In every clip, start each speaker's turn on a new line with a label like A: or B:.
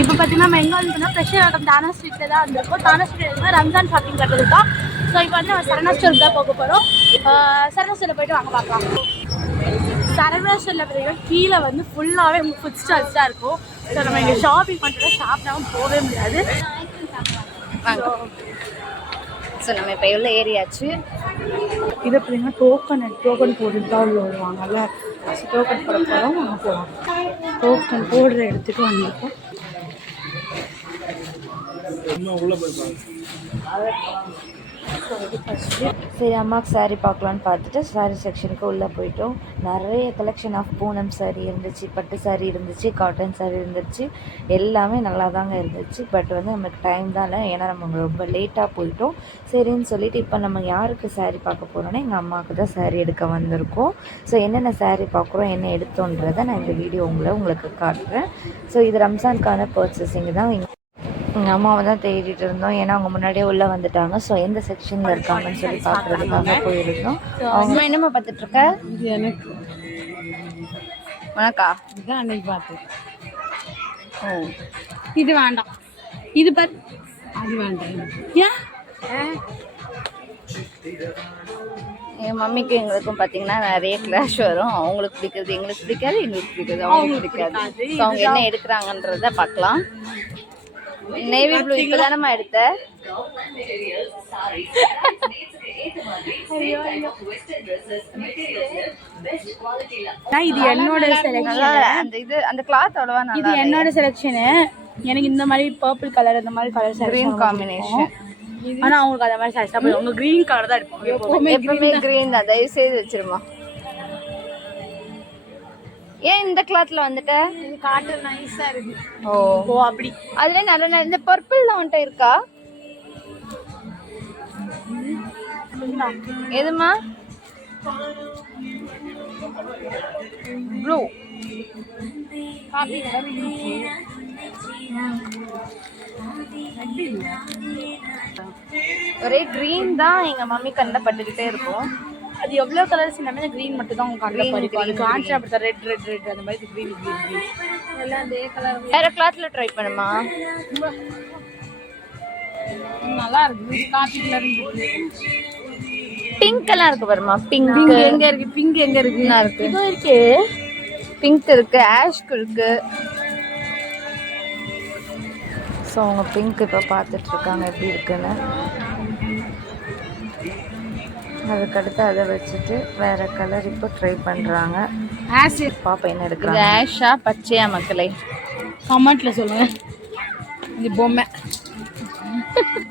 A: இப்போ பார்த்தீங்கன்னா நம்ம எங்கே வந்து ஃப்ரெஷ்ஷர் ஆட்டம் தானா ஸ்ட்ரீட்டில் தான் வந்திருக்கோம். தானா ஸ்ட்ரீட் வந்து ரம்ஜான் ஷாப்பிங் பண்ணுறது தான். ஸோ இப்போ வந்து நம்ம சரணா ஸ்டோர் தான் போக போகிறோம் சரணா ஸ்டோரில் போயிட்டு வாங்க பார்க்கலாம். சரவணா ஸ்டோரில் பார்த்தீங்கன்னா கீழே வந்து ஃபுல்லாகவே உங்களுக்கு ஃபுட் ஸ்டால்ஸ் தான் இருக்கும். ஸோ நம்ம இங்கே ஷாப்பிங் பண்ணுறத சாப்பிடாம போகவே முடியாது.
B: ஸோ நம்ம இப்போ எவ்வளோ ஏரியாச்சு
A: இதை பார்த்தீங்கன்னா டோக்கன் டோக்கன் போட்டுட்டு தான் உள்ள வருவாங்கல்ல. டோக்கன் போட போகிறோம் வாங்க போகலாம். டோக்கன் போடுற இடத்துக்கு வந்திருக்கோம்.
B: சரி அம்மாவுக்கு saree பார்க்கலான்னு பார்த்துட்டு saree செக்ஷனுக்கு உள்ளே போயிட்டோம். நிறைய கலெக்ஷன் ஆஃப் பூனம் saree இருந்துச்சு பட்டு saree இருந்துச்சு காட்டன் saree இருந்துச்சு. எல்லாமே நல்லா தாங்க இருந்துச்சு. பட் வந்து நமக்கு டைம் தான் இல்லை. ஏன்னா நம்ம ரொம்ப லேட்டாக போயிட்டோம். சரின்னு சொல்லிட்டு இப்போ நம்ம யாருக்கு saree பார்க்க போகிறோன்னா எங்கள் அம்மாவுக்கு தான் saree எடுக்க வந்திருக்கோம். ஸோ என்னென்ன saree பார்க்குறோம் என்ன எடுத்தோன்றதை நான் இந்த வீடியோ உங்களை உங்களுக்கு காட்டுறேன். ஸோ இது ரம்ஜானுக்கான பர்ச்சேசிங் தான். எங்கள் அம்மாவை தான் தேடிட்டு இருந்தோம். ஏன்னா அவங்க முன்னாடியே உள்ளே வந்துட்டாங்க. ஸோ எந்த செக்ஷனில் இருக்காங்கன்னு சொல்லி பார்க்குறதுக்காக போயிருந்தோம். அவங்க என்னம்மா பார்த்துட்டு இருக்க
A: இது எனக்கு.
B: வணக்கா
A: இதுதான் அன்னைக்கு பார்த்தேன்.
B: ஓ.
A: இது வேண்டாம். இது பத் அது வேண்டாம். ஏன்?
B: என் மம்மிக்கும் எங்களுக்கும் பார்த்தீங்கன்னா நிறைய கிளாஷ் வரும். அவங்களுக்கு பிடிக்கிறது எங்களுக்கு பிடிக்காது எங்களுக்கு பிடிக்கிறது அவங்களுக்கு பிடிக்காது. ஸோ அவங்க என்ன எடுக்கிறாங்கன்றத பார்க்கலாம். நேவி ப்ளூ இப்போ தானம்மா எடுத்த?
A: இது என்னோட செலக்ஷன்
B: அந்த இது அந்த கிளாத் அவ்வளோவா
A: இது என்னோட செலக்ஷனு எனக்கு இந்த மாதிரி பர்பிள் கலர் இந்த மாதிரி கலர்
B: க்ரீன் காம்பினேஷன்
A: ஆனா அவங்களுக்கு அந்த மாதிரி செலக்ஷன் உங்க கிரீன் கலர் தான் எடுப்போம். எப்பவுமே
B: கிரீன் தான். தயவு செய்து வச்சிருமா ஏன் இந்த கிளாத்ல வந்துட்ட?
A: இது காட்டன் நைஸா இருக்கு.
B: ஓ.
A: ஓ அப்படி.
B: அதுல நல்ல நல்ல இந்த பர்பிள்ல வந்துட்டு இருக்கா? எதுமா? ப்ளூ
A: இருக்கு.
B: ஒரே கிரீன் தான் எங்க மம்மி கண்ணில் பட்டுக்கிட்டே இருக்கும்.
A: அது எவ்வளவு கலர்ஸ் எல்லாமே கிரீன் மட்டும் தான் உங்களுக்கு கண்ணில் அது காஞ்சி அப்படி ரெட் ரெட் ரெட் அந்த மாதிரி கிரீன் கிரீன் கிரீன் எல்லாம் அதே கலர்
B: வேற கிளாத்ல ட்ரை பண்ணுமா?
A: நல்லா இருக்கு. காப்பி கலர்
B: பிங்க் எல்லாம் இருக்கு பாருமா பிங்க்
A: பிங்க் எங்க இருக்கு? பிங்க் எங்க இருக்கு?
B: இருக்கு.
A: இதோ இருக்கு.
B: பிங்க் இருக்கு ஆஷ்க்கு இருக்கு. ஸோ அவங்க பிங்க் இப்போ பார்த்துட்டு இருக்காங்க எப்படி இருக்குன்னு. அதுக்கடுத்து அதை வச்சுட்டு வேற கலர் இப்போ ட்ரை பண்ணுறாங்க
A: ஆசிட்
B: பாப்பா என்ன எடுக்கிறாங்க? ஆஷா பச்சையா மக்களை.
A: கமெண்ட்ல சொல்லுங்க. இது பொம்மை.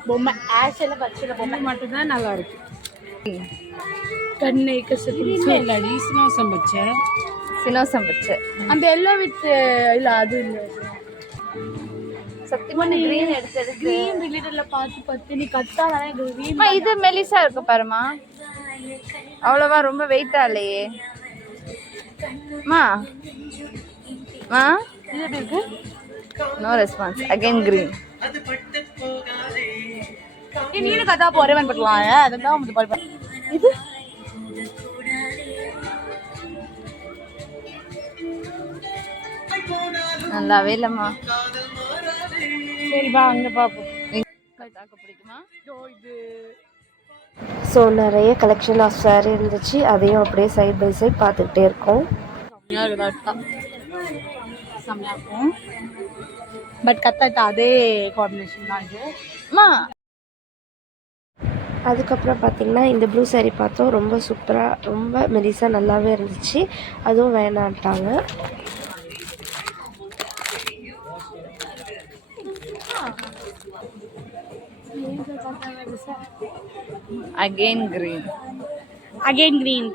A: பொம்மை. ஆஷில் பச்சையில் பொம்மை. மட்டும் தான் நல்லா இருக்கு. கண்ணை கசப்பு. இல்லடி சினோசம் பச்சை.
B: சினோசம் பச்சை.
A: அந்த எல்லோ வித் இல்ல அது இல்ல.
B: சத்தியமா நீ கிரீன் எடுத்தது
A: கிரீன் ரிலேட்டட்ல பார்த்து பார்த்து நீ கத்தாதானே கிரீன்
B: அம்மா, இது மெலிசா இருக்கு பாருமா அவ்வளவா ரொம்ப வெயிட்டா இல்லையே. மா மா
A: இது? எப்படி இருக்கு
B: நோ ரெஸ்பான்ஸ் அகைன் கிரீன்
A: நீனு கதா போறவன் பட்டுவாங்க அதான் வந்து பாரு இது?
B: நல்லாவே இல்லைம்மா.
A: சரி வா அங்க பாப்போம்.
B: பிடிக்குமா
A: இது
B: ஸோ நிறைய கலெக்ஷன் ஆஃப் saree இருந்துச்சு. அதையும் அப்படியே சைட் பை சைட் பார்த்துக்கிட்டே இருக்கோம்.
A: பட் கத்தாட்ட அதே காம்பினேஷன் தான் இது.
B: அம்மா.
C: அதுக்கப்புறம் பார்த்தீங்கன்னா இந்த ப்ளூ saree பார்த்தோம். ரொம்ப சூப்பராக ரொம்ப மெலிசாக நல்லாவே இருந்துச்சு. அதுவும் வேணான்ட்டாங்க.
B: அகைன் கிரீன்
A: அகைன் கிரீன்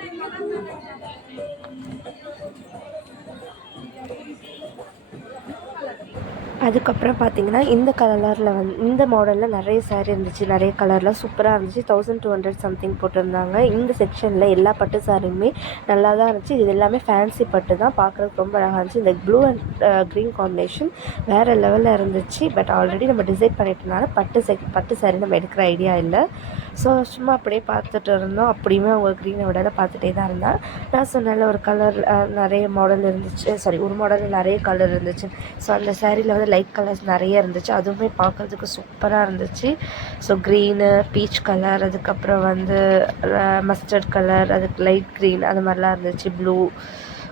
C: அதுக்கப்புறம் பார்த்தீங்கன்னா இந்த கலரில் வந்து இந்த மாடலில் நிறைய saree இருந்துச்சு. நிறைய கலரில் சூப்பராக இருந்துச்சு. தௌசண்ட் டூ ஹண்ட்ரட் சம்திங் போட்டிருந்தாங்க. இந்த செக்ஷனில் எல்லா பட்டு சாரியுமே நல்லா தான் இருந்துச்சு. இது எல்லாமே ஃபேன்சி பட்டு தான். பார்க்குறதுக்கு ரொம்ப அழகாக இருந்துச்சு. இந்த ப்ளூ அண்ட் க்ரீன் காம்பினேஷன் வேறு லெவலில் இருந்துச்சு. பட் ஆல்ரெடி நம்ம டிசைட் பண்ணிட்டனால பட்டு செக் பட்டு சாரி நம்ம எடுக்கிற ஐடியா இல்லை. ஸோ சும்மா அப்படியே பார்த்துட்டு இருந்தோம். அப்படியுமே அவங்க க்ரீனை விட பார்த்துட்டே தான் இருந்தேன் நான் சொன்னால ஒரு கலர் uh, நிறைய மாடல் இருந்துச்சு. சாரி ஒரு மாடல் நிறைய கலர் இருந்துச்சு. ஸோ அந்த சாரியில் வந்து லைட் கலர்ஸ் நிறைய இருந்துச்சு. அதுவுமே பார்க்குறதுக்கு சூப்பராக இருந்துச்சு. ஸோ க்ரீனு பீச் கலர் அதுக்கப்புறம் வந்து மஸ்டர்ட் கலர் அதுக்கு லைட் க்ரீன் அது மாதிரிலாம் இருந்துச்சு. ப்ளூ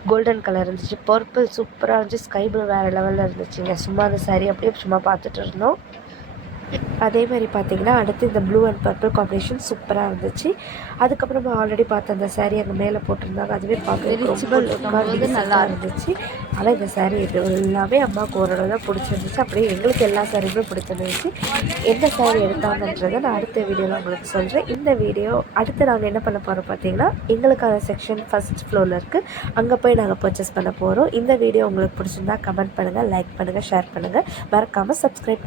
C: கோல்டன் கலர் இருந்துச்சு. பர்பிள் சூப்பராக இருந்துச்சு. ஸ்கை ப்ளூ வேறு லெவலில் இருந்துச்சுங்க. சும்மா அந்த saree அப்படியே சும்மா பார்த்துட்டு இருந்தோம். அதே மாதிரி பார்த்தீங்கன்னா அடுத்து இந்த ப்ளூ அண்ட் பர்பிள் காம்பினேஷன் சூப்பராக இருந்துச்சு. அதுக்கப்புறமா ஆல்ரெடி பார்த்த அந்த saree அங்கே மேலே போட்டிருந்தாங்க. அதுவே பார்க்க
B: விரிச்சு
C: ரொம்ப
B: போட்டிருக்கும்போது
C: லுக்காக நல்லா இருந்துச்சு. ஆனால் இந்த saree இது எல்லாமே அம்மாவுக்கு ஓரளவு தான் பிடிச்சிருந்துச்சு. அப்படியே எங்களுக்கு எல்லா சாரியுமே பிடிச்சிருந்துச்சு எந்த saree எடுத்தாங்கன்றதை நான் அடுத்த வீடியோவில் உங்களுக்கு சொல்கிறேன் இந்த வீடியோ அடுத்து நாங்கள் என்ன பண்ண போகிறோம் பார்த்தீங்கன்னா எங்களுக்கான செக்ஷன் ஃபஸ்ட் ஃப்ளோரில் இருக்குது அங்கே போய் நாங்கள் பர்ச்சேஸ் பண்ண போகிறோம் இந்த வீடியோ உங்களுக்கு பிடிச்சிருந்தா கமெண்ட் பண்ணுங்கள் லைக் பண்ணுங்கள் ஷேர் பண்ணுங்கள் மறக்காமல் சப்ஸ்கிரைப்